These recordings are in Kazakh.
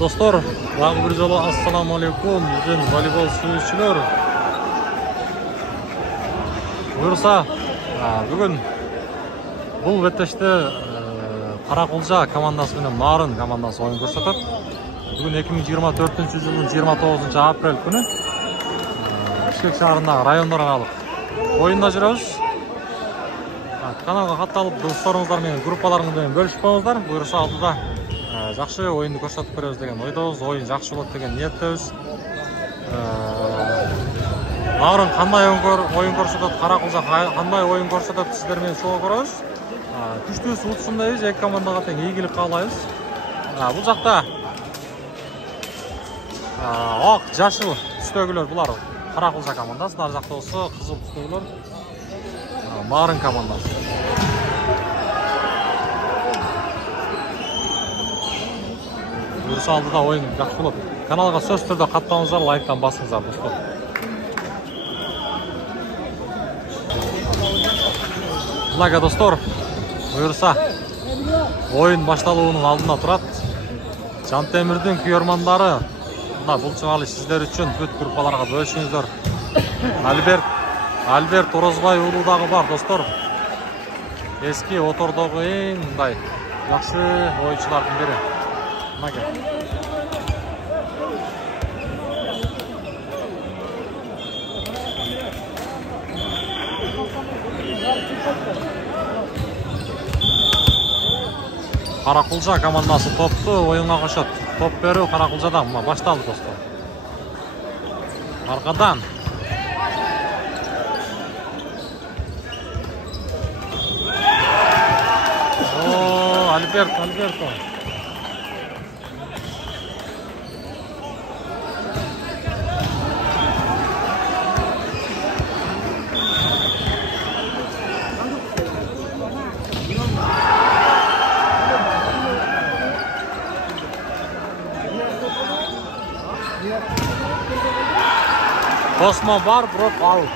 Dostlar, dagы bir жолу assalamu alaikum. Bizden voleybol suyucular. Buyursa, bugün бұл беттеште Қарақұлжа командасы менен Нарын командасы ойын көрсөтөт. Бүгүн 2024-жылдын 29-апрель күнү Бишкек шаарындагы райондор аралык оюнда жүрөбүз. Каналга катталып, досторуңуздар менен группаларыңыз менен бөлүшүп коюңуздар. Буюрса алдыда жакшы оюнду көрсөтүп беребиз деген ойдобуз. Оюн жакшы болот деген ниеттебиз. Нарын кандай оюн көрсөтөт, Каракулжа кандай оюн көрсөтөт, сиздер менен чогуу көрөбүз. Күчтүүсү утсун дейбиз, эки командага тең ийгилик каалайбыз. Бул жакта ак, жашыл түстөгүлөр булар Каракулжа командасы, нар жакта болсо кызыл түстөгүлөр Нарын командасы. Буюрса алдыда оюн жакшы болот. Каналга сөз түрдө катталыңыздар, лайктан басыңыздар достор. Мына достор, буюрса оюн башталуунун алдында турат. Жантемирдин күйөрмандары, мына бул чыгалы сиздер үчүн бүт группаларга бөлүшүңүздөр. Альберт Орозбай уулу дагы бар достор. Эски отордогу эң мындай жакшы оюнчулардын бири. Каракулжа командасы топту оюнга кошот. Топ берүү Каракулжадан башталды достор. Аркадан Альберто. Osman var, bro, out.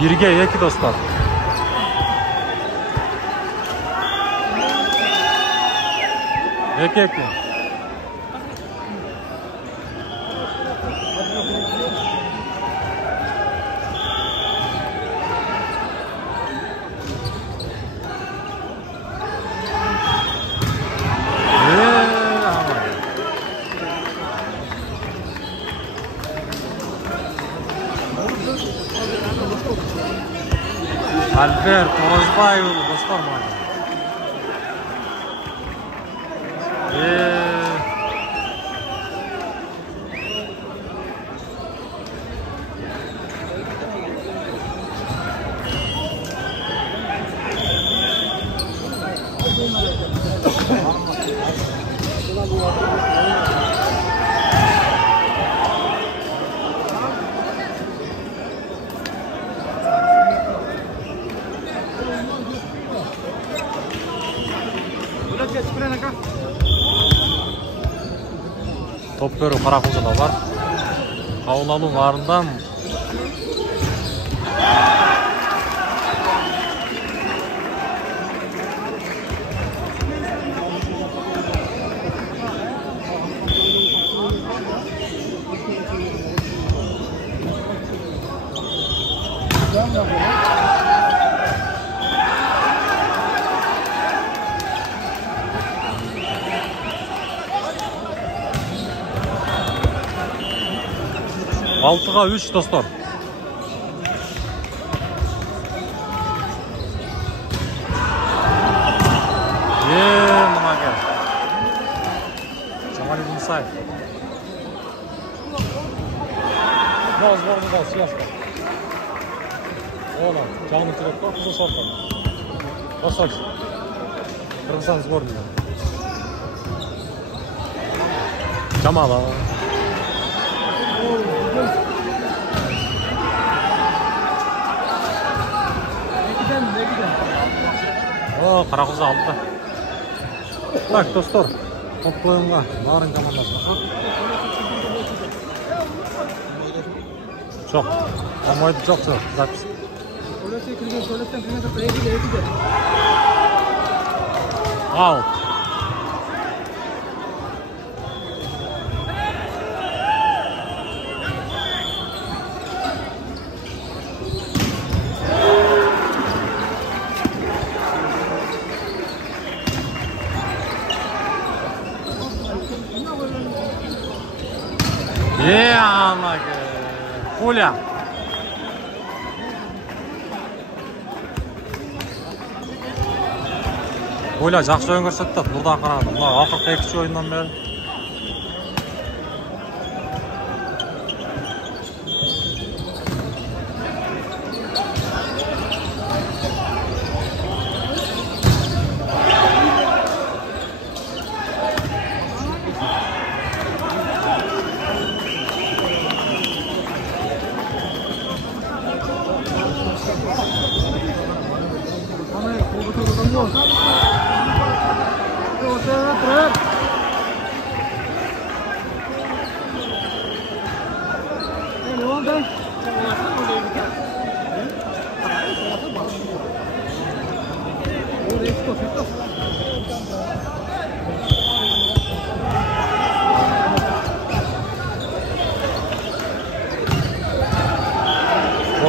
Birge eki dostlar. Eki. Альберт Орозбай уулу достор мына. Топ берүү Каракулжада бар. Кабыл алуу нарындан Altıga 3 dostlar. Mına gel. Jamaliddin Saev. Noz var burada siyaska. Oğlan, canlı direktör kızı sortan. Basar. Kırgızistan sborunda. Kamala. O, Qaraqo'za aldı. Так, достар, топ ойынға Нарын командасы. Жоқ, алмайды жоқ запись. Аут. Пуля. Пуля жақсы ойын көрсетті. Нұрдан қарағанда. Мына ақырғы екінші ойыннан бері.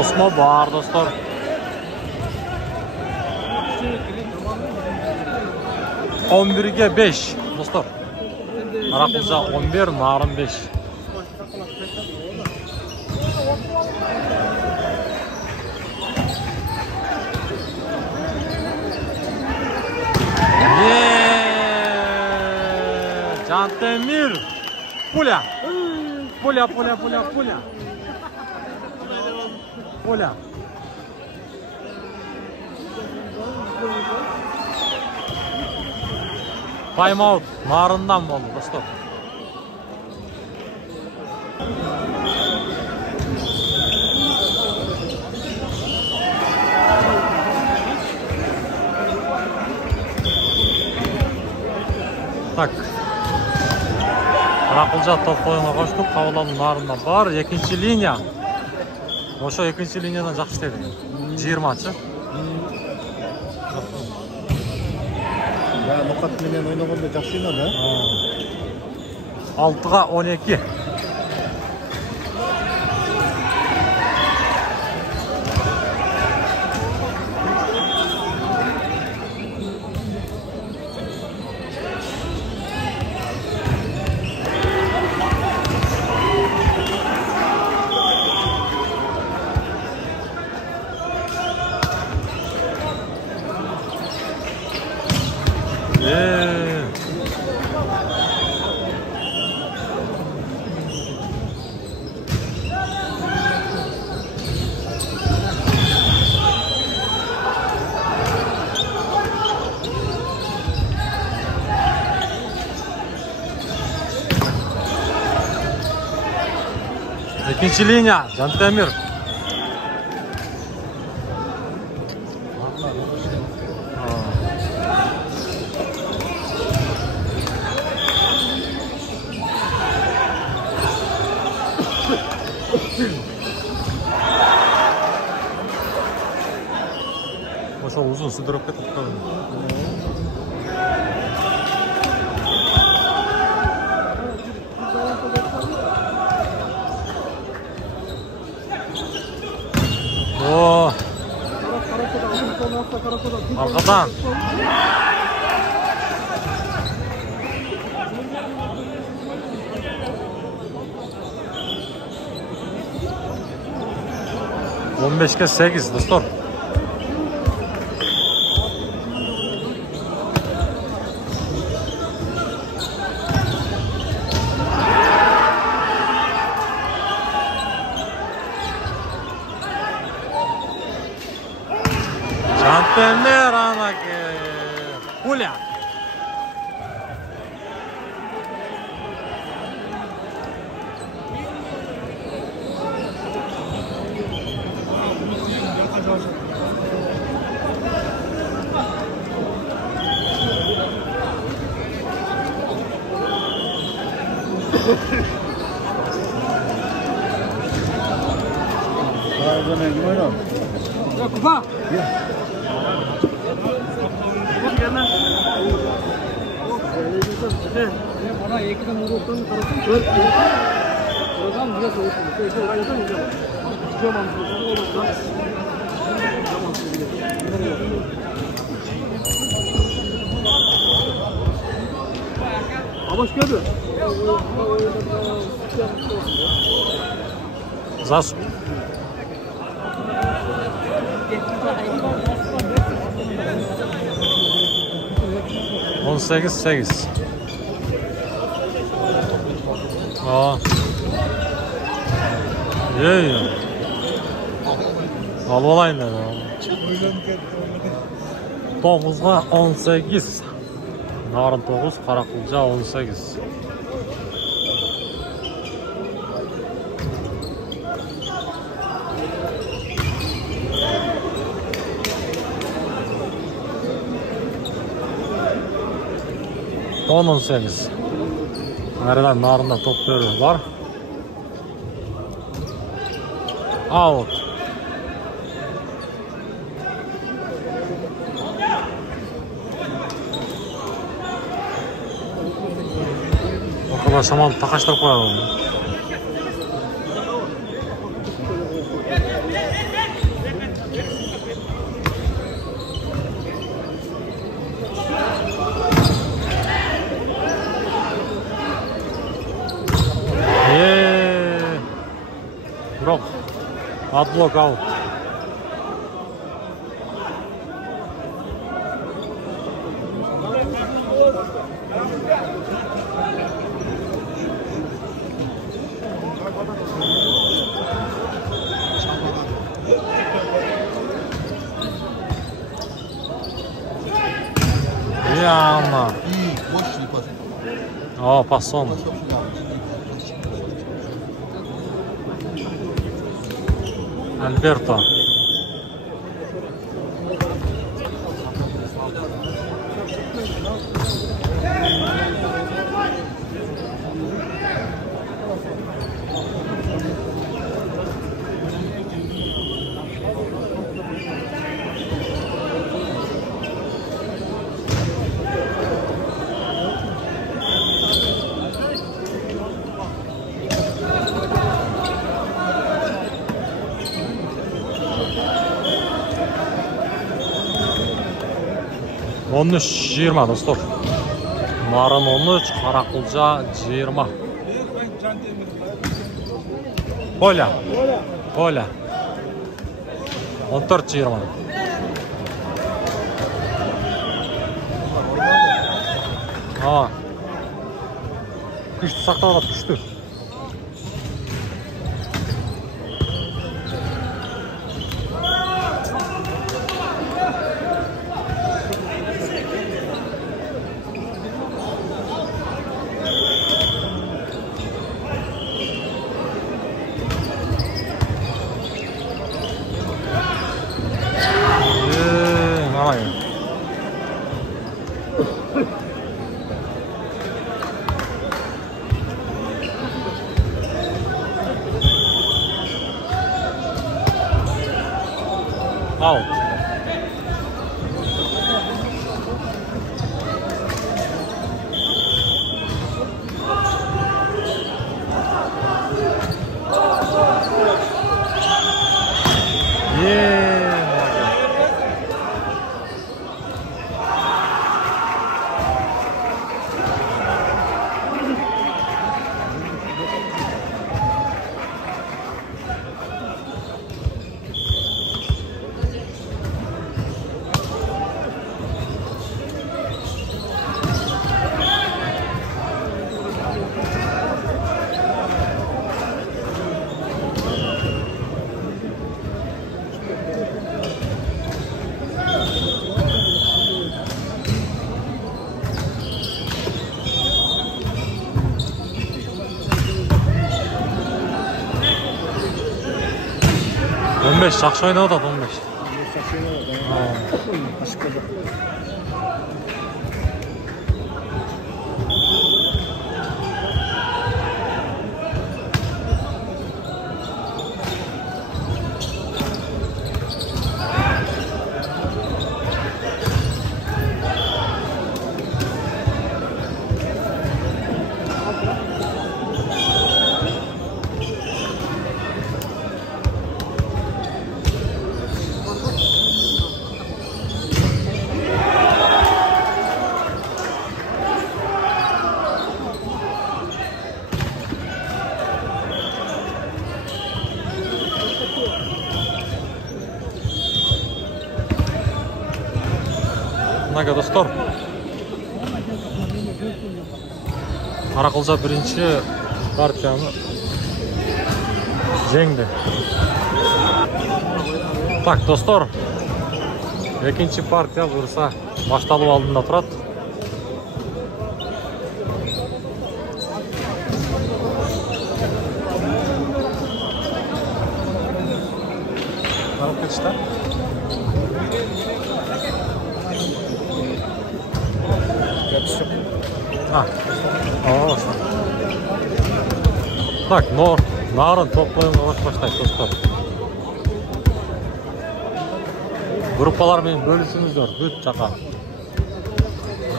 Osmo var dostlar. On birge 5 dostlar. Qaraqo'za 11, Nарын 5. Cantemir. Pulya. Pulya. Pulya. Time out. Narından oldu dostlar. Tak. Qaraqo'za top oyunga qo'shdik. Qavlani Narında var. Ikinci liniya. O'sha ikinci liniyadan yaxshi ishlaydi. 20-chi. Ya nokat bilen oynaganda yaxshi o'ynadi. 6'ga 12. İkinci linya Cantemir. Oşo uzun sındırıp ketip kaldı. Oo. Arkadan. On 15'e 8 dostlar. Cantemir anaki. Pulya. Ağzına kim oynar? Ya kupa. Ya. Bana ekran uğraştığını tarafı dört. Oradan buraya soğusun. İşte oraya yazan güzel. Tamam. Hoş geldin. Zasip. On sekiz. Aa. Ye. Al olayın da. 9'ga 18. Narın 9, Karakılca 18. On 18. Nereden narında top görüyor var. Out. Arkadaşlar takaştırıp koyalım. Bırak. Adblock out. Ya Allah. İyi, boş pas. Aa, passon. Alberto. On 13-20 dostlar. Narın 13, Karakılca 20. Kola. 14-20. Ha. Күшті сақтауға күшті. Out. Жақсы ойнады 15. Ага, достор. Қарақылжа бірінші партияны жеңді. Так, достор. Екінші партия бұйырса башталу алдында тұрады. Қарап кетші. Так, нарын топ ойынға баштайды, достар. Группалармен бөлісіңіздер, бүт жақа.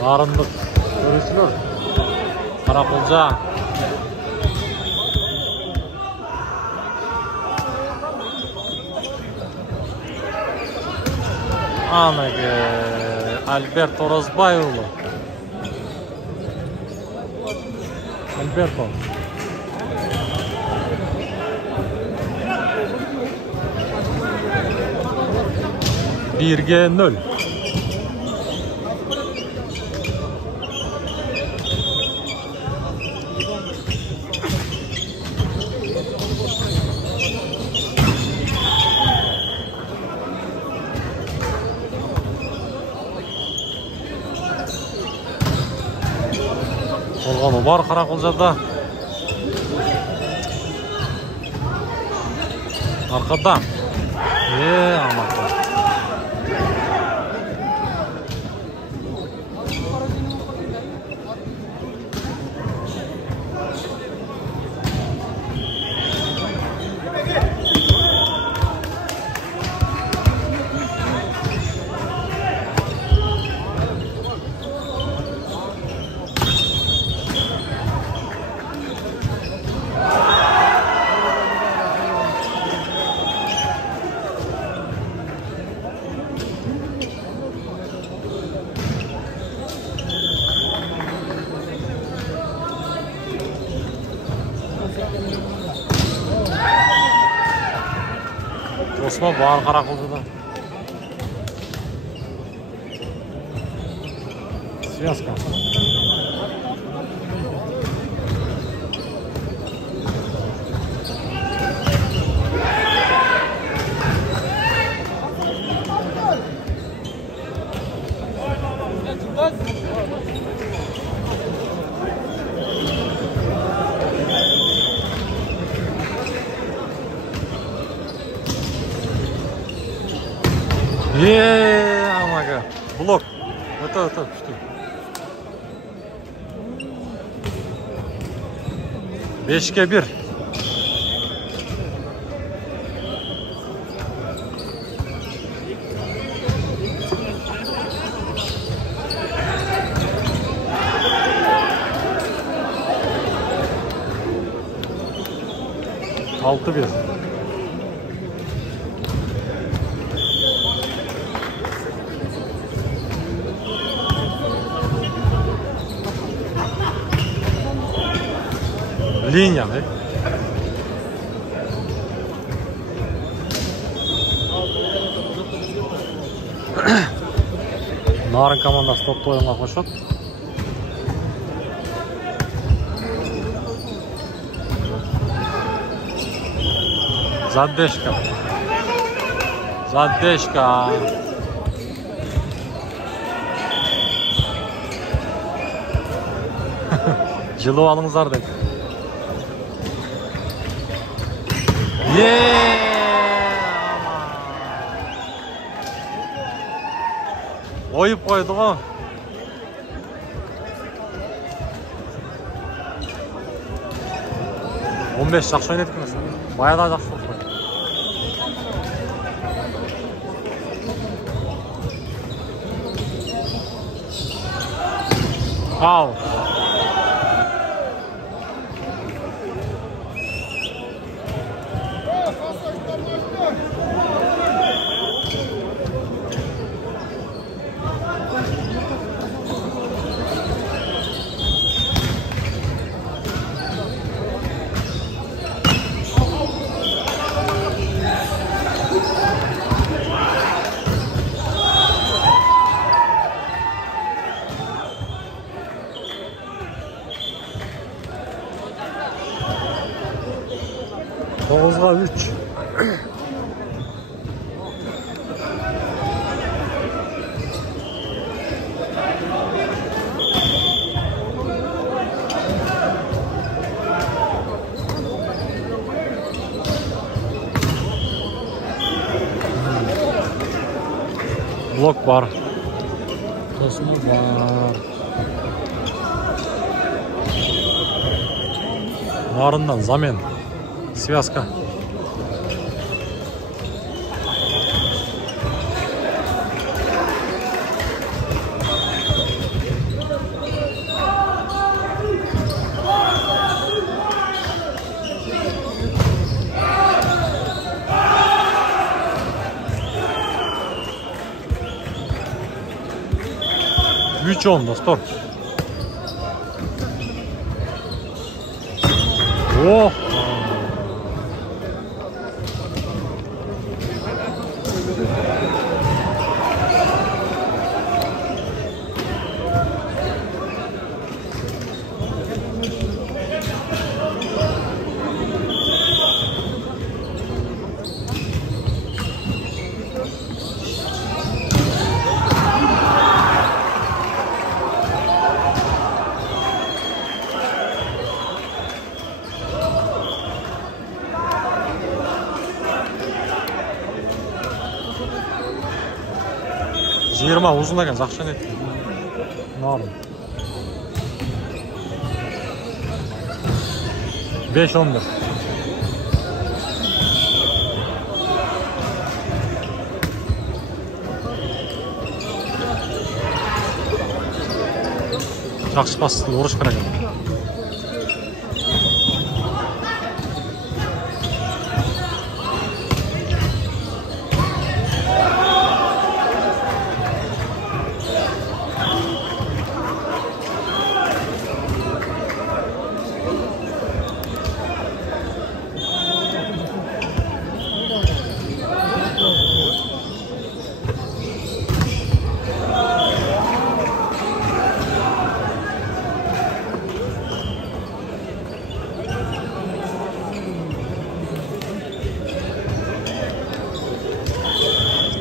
Нарындық бөлісілер. Қарақылжа. Анеге Альберт Оразбайұлы. Альберто. Birge 0. Olğanı var Қарақылжада. Arkada. Aman. Osman var Қарақылжада. Связка. Amaga. Blok. Öte düştü. 5'e 1. Altı bir. Linya mı? Nарын командасы топты ойынға қосады. Задешка. Жылу алыңыздар деп. Ойып қойды ғой. Он беш жақсы ойнайды екен. Баяда жақсы болды. Ау. 9'ga 3. Blok var. Tosumuz var. Narından zamen. Связка. Üç on dostlar. Oh. Жиырма ұзындаған жақсы не нарым 5-11 жақсы басты ұрыш керек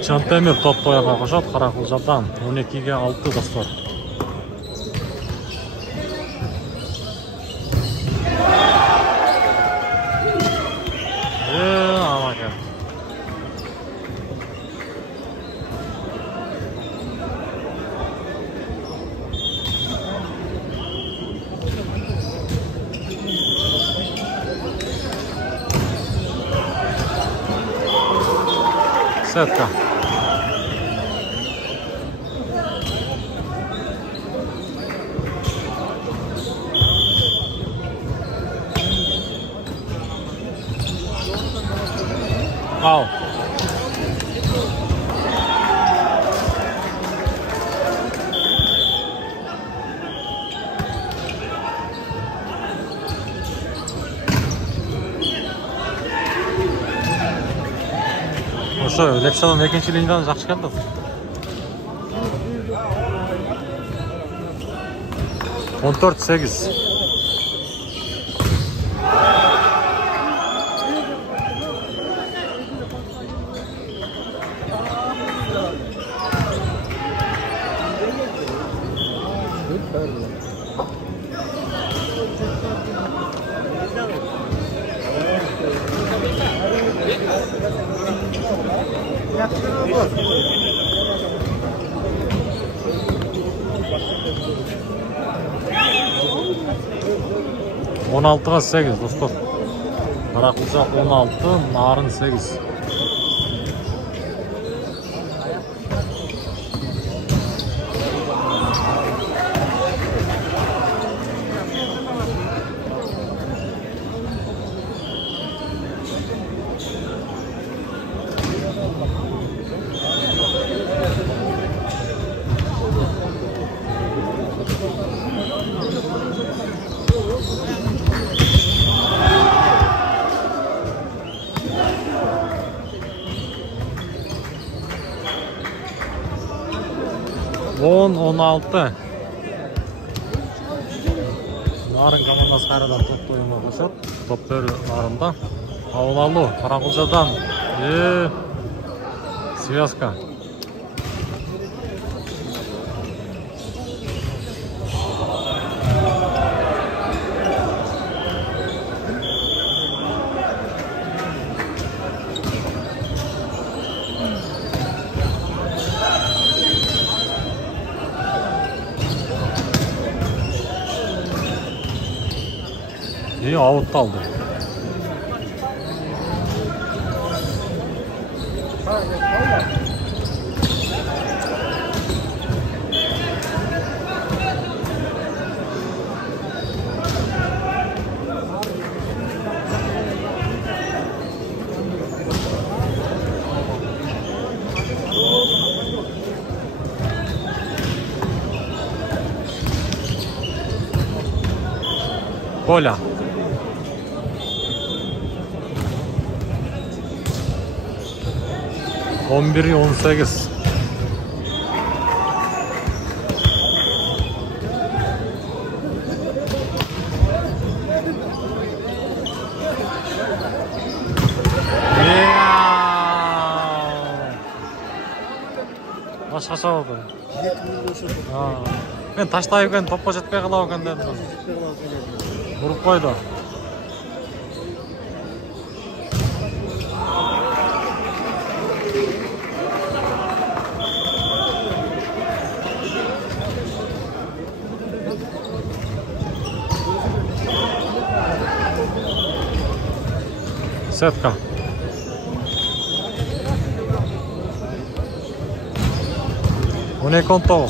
Жантемир топ-тояға қошат Қарақұлжардан 12-ге 6 достар. Амака. Сетка. Al. Oşo, Lepşadan ikinci linyadan жақсы келді. Он төрт 8. Он алтыға 8 достар. Қарақұлжар 16, Нарын 8. Он 16. Нарын командасы қайрадан топ ойынға қосады. Топ 4 нарында. Аулалу, Қарақұлжадан. Связка. Ауытталды. Коля. On 18. Başka oldu. Ben taştayken toppa jetpey kalab ekan dedim. Vurup koydu. Сетка. On est content.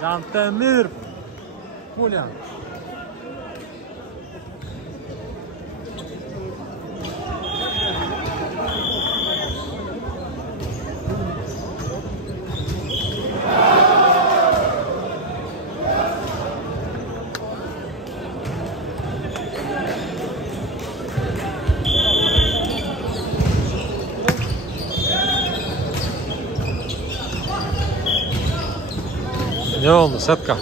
Jantemir. Коля. Ne oldu Setka?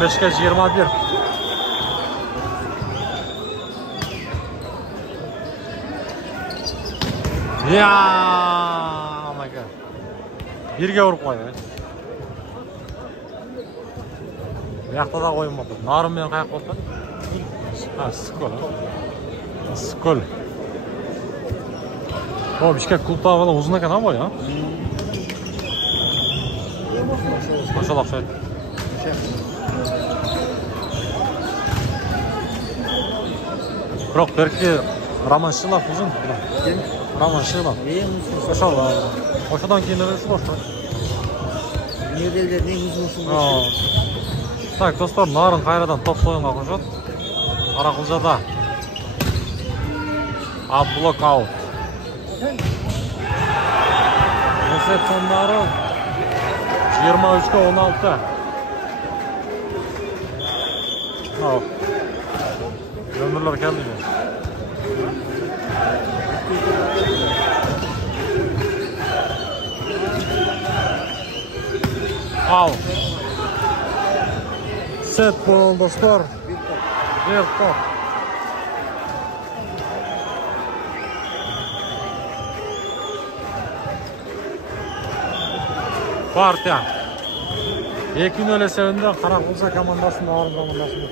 Beşiktaş 21. Ya, oh my god. Birge vurup koy. Bu yakta da koymadı. Narım men kayak oldu? Ha, skol. Skol. O Bishkek klubda falan uzun ekan ha boy ha. Maşallah şey. Biroq belki Roman Shilov uzun. Kim? Roman Shilov. Maşallah. O'shadan keyin neresi boshqa? Nerelerde ne uzunsun? Tak, dostlar, Narın qayradan top qo'yinga qo'shadi. Qaraqulchada. Block out. Resepsiyonlari 23 ga 16. Hop. Ömürler geldi mi? Al. Set bol dostlar. Bir top. Partiya. 2-0 эсебинде Каракулча командасынын Орун командасына